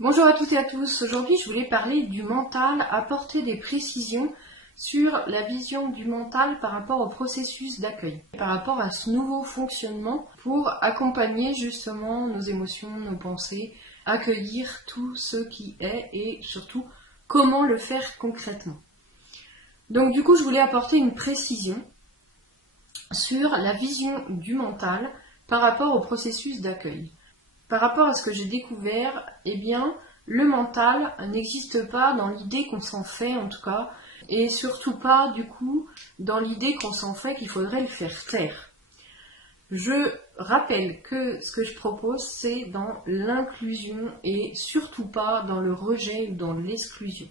Bonjour à toutes et à tous, aujourd'hui je voulais parler du mental, apporter des précisions sur la vision du mental par rapport au processus d'accueil, par rapport à ce nouveau fonctionnement pour accompagner justement nos émotions, nos pensées, accueillir tout ce qui est et surtout comment le faire concrètement. Donc du coup je voulais apporter une précision sur la vision du mental par rapport au processus d'accueil. Par rapport à ce que j'ai découvert, eh bien, le mental n'existe pas dans l'idée qu'on s'en fait en tout cas, et surtout pas du coup dans l'idée qu'on s'en fait qu'il faudrait le faire taire. Je rappelle que ce que je propose, c'est dans l'inclusion et surtout pas dans le rejet ou dans l'exclusion.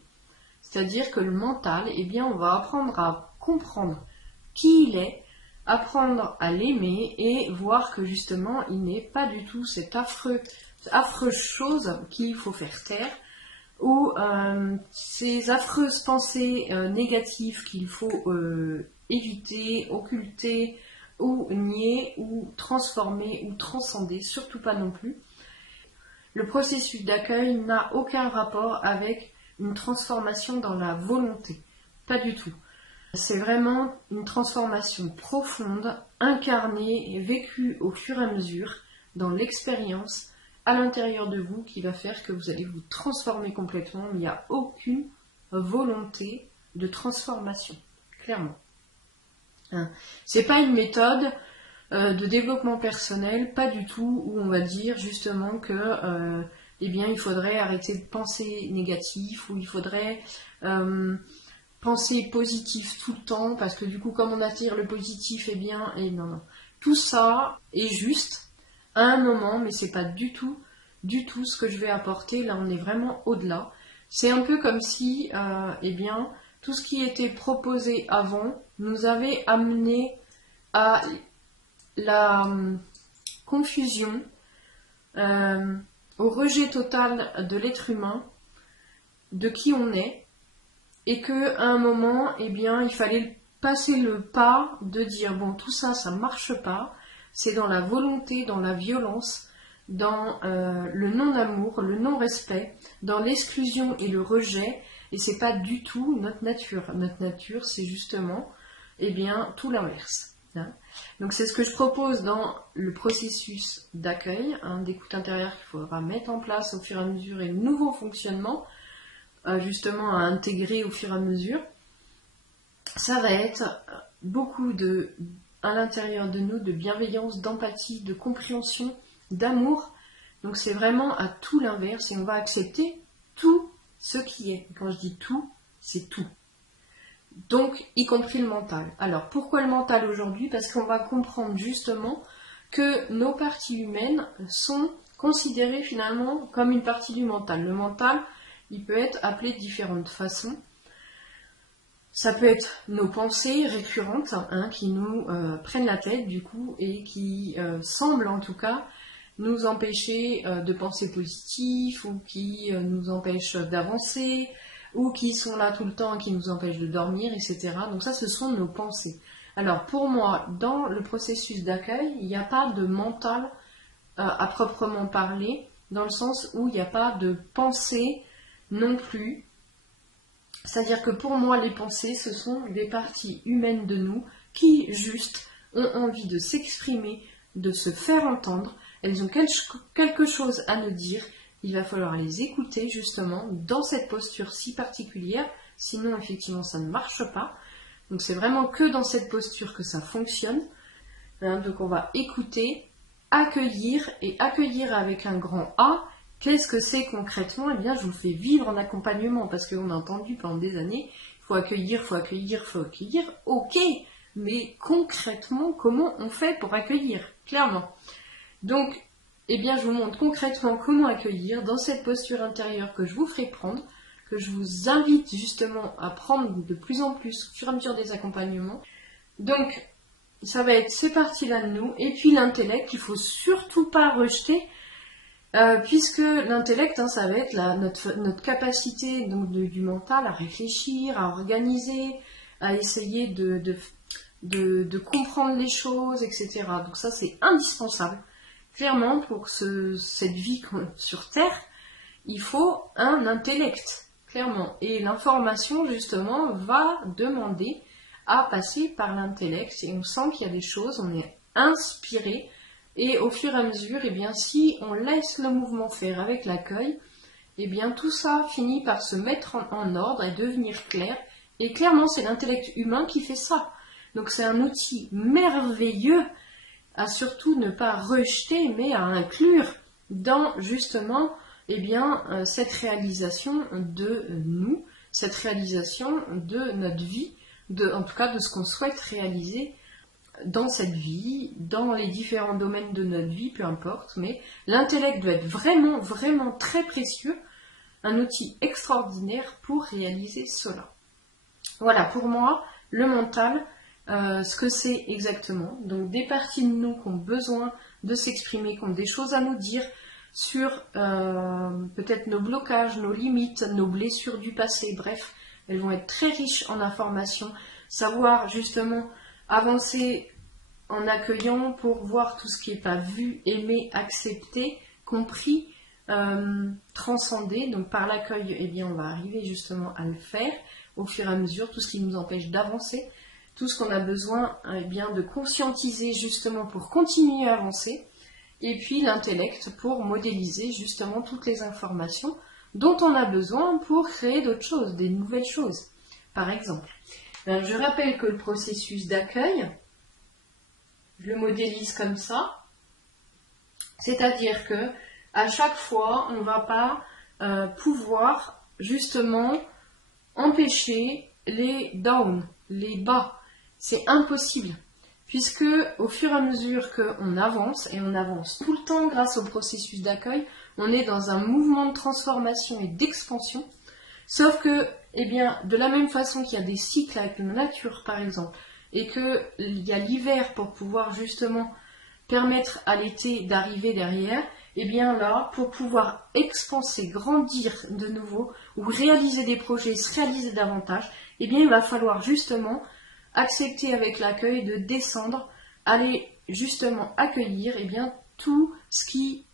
C'est-à-dire que le mental, eh bien, on va apprendre à comprendre qui il est, apprendre à l'aimer et voir que justement il n'est pas du tout cette affreuse chose qu'il faut faire taire ou ces affreuses pensées négatives qu'il faut éviter, occulter ou nier ou transformer ou transcender, surtout pas non plus. Le processus d'accueil n'a aucun rapport avec une transformation dans la volonté, pas du tout. C'est vraiment une transformation profonde, incarnée et vécue au fur et à mesure dans l'expérience à l'intérieur de vous qui va faire que vous allez vous transformer complètement. Il n'y a aucune volonté de transformation, clairement. C'est pas une méthode de développement personnel, pas du tout, où on va dire justement que eh bien, il faudrait arrêter de penser négatif, ou il faudrait penser positif tout le temps, parce que du coup, comme on attire le positif, eh bien, et non. Tout ça est juste à un moment, mais c'est pas du tout ce que je vais apporter. Là, on est vraiment au-delà. C'est un peu comme si, eh bien, tout ce qui était proposé avant nous avait amené à la confusion, au rejet total de l'être humain, de qui on est, et qu'à un moment, eh bien, il fallait passer le pas de dire bon, tout ça, ça marche pas, c'est dans la volonté, dans la violence, dans le non-amour, le non-respect, dans l'exclusion et le rejet, et c'est pas du tout notre nature. Notre nature, c'est justement, eh bien, tout l'inverse. Donc c'est ce que je propose dans le processus d'accueil, d'écoute intérieure qu'il faudra mettre en place au fur et à mesure et le nouveau fonctionnement, justement à intégrer au fur et à mesure. Ça va être beaucoup à l'intérieur de nous de bienveillance, d'empathie, de compréhension, d'amour. Donc c'est vraiment à tout l'inverse et on va accepter tout ce qui est. Quand je dis tout, c'est tout. Donc, y compris le mental. Alors, pourquoi le mental aujourd'hui? Parce qu'on va comprendre justement que nos parties humaines sont considérées finalement comme une partie du mental. Le mental, il peut être appelé de différentes façons. Ça peut être nos pensées récurrentes qui nous prennent la tête du coup et qui semblent en tout cas nous empêcher de penser positif ou qui nous empêchent d'avancer ou qui sont là tout le temps et qui nous empêchent de dormir, etc. Donc ça, ce sont nos pensées. Alors pour moi, dans le processus d'accueil, il n'y a pas de mental à proprement parler, dans le sens où il n'y a pas de pensée non plus. C'est-à-dire que pour moi, les pensées, ce sont des parties humaines de nous qui, juste, ont envie de s'exprimer, de se faire entendre. Elles ont quelque chose à nous dire. Il va falloir les écouter, justement, dans cette posture si particulière. Sinon, effectivement, ça ne marche pas. Donc, c'est vraiment que dans cette posture que ça fonctionne. Donc, on va écouter, accueillir, et accueillir avec un grand A. Qu'est-ce que c'est concrètement? Eh bien, je vous fais vivre en accompagnement, parce qu'on a entendu pendant des années, il faut accueillir, faut accueillir, faut accueillir. Ok, mais concrètement, comment on fait pour accueillir? Clairement. Donc, eh bien, je vous montre concrètement comment accueillir dans cette posture intérieure que je vous ferai prendre, que je vous invite justement à prendre de plus en plus au fur et à mesure des accompagnements. Donc, ça va être ces parties-là de nous, et puis l'intellect, il ne faut surtout pas rejeter, puisque l'intellect, ça va être notre capacité donc, du mental à réfléchir, à organiser, à essayer de comprendre les choses, etc. Donc ça, c'est indispensable. Clairement, pour cette vie sur Terre, il faut un intellect, clairement. Et l'information, justement, va demander à passer par l'intellect. Et on sent qu'il y a des choses, on est inspiré. Et au fur et à mesure, eh bien, si on laisse le mouvement faire avec l'accueil, eh bien, tout ça finit par se mettre en ordre et devenir clair. Et clairement, c'est l'intellect humain qui fait ça. Donc, c'est un outil merveilleux à surtout ne pas rejeter, mais à inclure dans, justement, eh bien, cette réalisation de nous, cette réalisation de notre vie, en tout cas de ce qu'on souhaite réaliser dans cette vie, dans les différents domaines de notre vie, peu importe, mais l'intellect doit être vraiment, vraiment très précieux, un outil extraordinaire pour réaliser cela. Voilà, pour moi, le mental, ce que c'est exactement. Donc des parties de nous qui ont besoin de s'exprimer, qui ont des choses à nous dire sur peut-être nos blocages, nos limites, nos blessures du passé, bref, elles vont être très riches en informations, savoir justement avancer en accueillant pour voir tout ce qui n'est pas vu, aimé, accepté, compris, transcender. Donc par l'accueil, eh bien, on va arriver justement à le faire au fur et à mesure, tout ce qui nous empêche d'avancer, tout ce qu'on a besoin eh bien, de conscientiser justement pour continuer à avancer, et puis l'intellect pour modéliser justement toutes les informations dont on a besoin pour créer d'autres choses, des nouvelles choses. Par exemple, je rappelle que le processus d'accueil, je le modélise comme ça, c'est-à-dire que à chaque fois, on ne va pas pouvoir justement empêcher les downs, les bas. C'est impossible, puisque au fur et à mesure qu'on avance, et on avance tout le temps grâce au processus d'accueil, on est dans un mouvement de transformation et d'expansion, sauf que, eh bien, de la même façon qu'il y a des cycles avec la nature, par exemple, et qu'il y a l'hiver pour pouvoir justement permettre à l'été d'arriver derrière, et bien là, pour pouvoir expanser, grandir de nouveau, ou réaliser des projets, se réaliser davantage, et bien il va falloir justement accepter avec l'accueil de descendre, aller justement accueillir et bien tout ce qui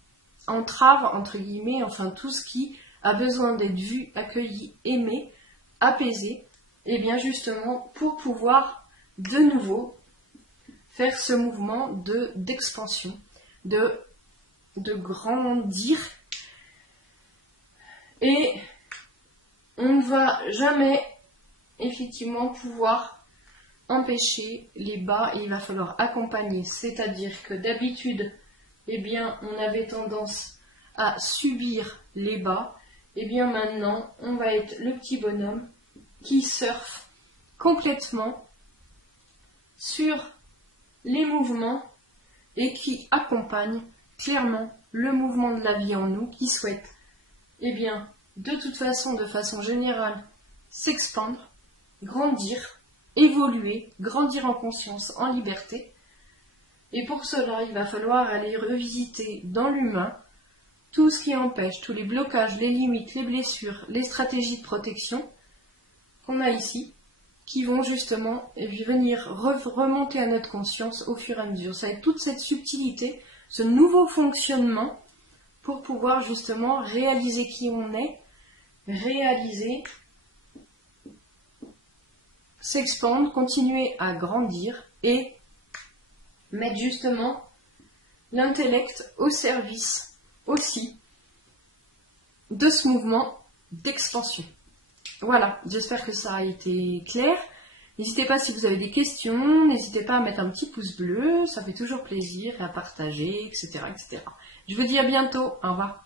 entrave, entre guillemets, enfin tout ce qui a besoin d'être vu, accueilli, aimé, apaisé, et bien justement pour pouvoir de nouveau faire ce mouvement d'expansion, de grandir. Et on ne va jamais effectivement pouvoir empêcher les bas et il va falloir accompagner. C'est-à-dire que d'habitude, eh bien, on avait tendance à subir les bas. Et bien maintenant, on va être le petit bonhomme qui surfe complètement sur les mouvements et qui accompagne clairement le mouvement de la vie en nous, qui souhaite, eh bien, de toute façon, de façon générale, s'expandre, grandir, évoluer, grandir en conscience, en liberté. Et pour cela, il va falloir aller revisiter dans l'humain tout ce qui empêche, tous les blocages, les limites, les blessures, les stratégies de protection qu'on a ici, qui vont justement venir remonter à notre conscience au fur et à mesure. Ça va être toute cette subtilité, ce nouveau fonctionnement pour pouvoir justement réaliser qui on est, réaliser, s'expandre, continuer à grandir et mettre justement l'intellect au service aussi de ce mouvement d'expansion. Voilà, j'espère que ça a été clair. N'hésitez pas si vous avez des questions, n'hésitez pas à mettre un petit pouce bleu, ça fait toujours plaisir, à partager, etc., etc. Je vous dis à bientôt, au revoir.